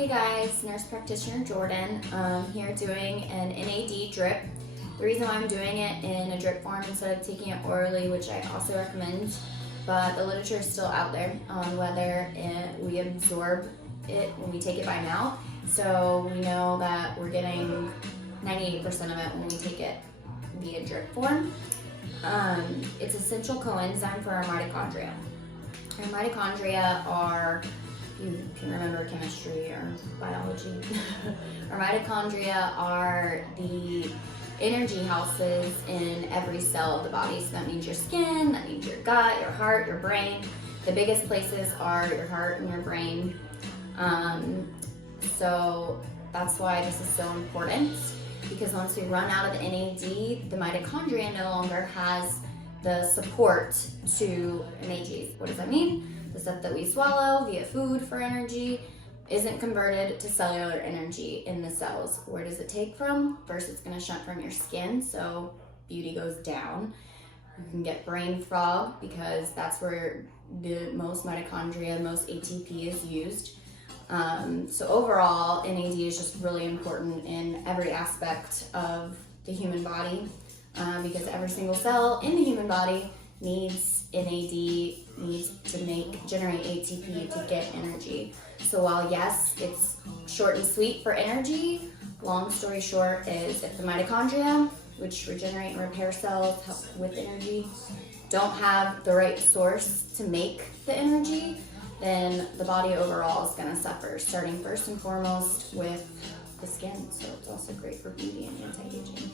Hey guys, Nurse Practitioner Jordan here doing an NAD drip. The reason why I'm doing it in a drip form instead of taking it orally, which I also recommend, but the literature is still out there on whether we absorb it when we take it by mouth. So we know that we're getting 98% of it when we take it via drip form. It's essential coenzyme for our mitochondria. Our mitochondria are, you can remember chemistry or biology. Our mitochondria are the energy houses in every cell of the body. So that means your skin, that means your gut, your heart, your brain. The biggest places are your heart and your brain. So that's why this is so important, because once we run out of the NAD, the mitochondria no longer has the support to NAD. What does that mean? The stuff that we swallow via food for energy isn't converted to cellular energy in the cells. Where does it take from? First, it's going to shunt from your skin, so beauty goes down. You can get brain fog because that's where the most mitochondria, most ATP is used. So overall, NAD is just really important in every aspect of the human body because every single cell in the human body needs NAD, needs to generate ATP to get energy. So while yes, it's short and sweet for energy, long story short is if the mitochondria, which regenerate and repair cells, help with energy, don't have the right source to make the energy, then the body overall is going to suffer, starting first and foremost with the skin. So it's also great for beauty and anti-aging.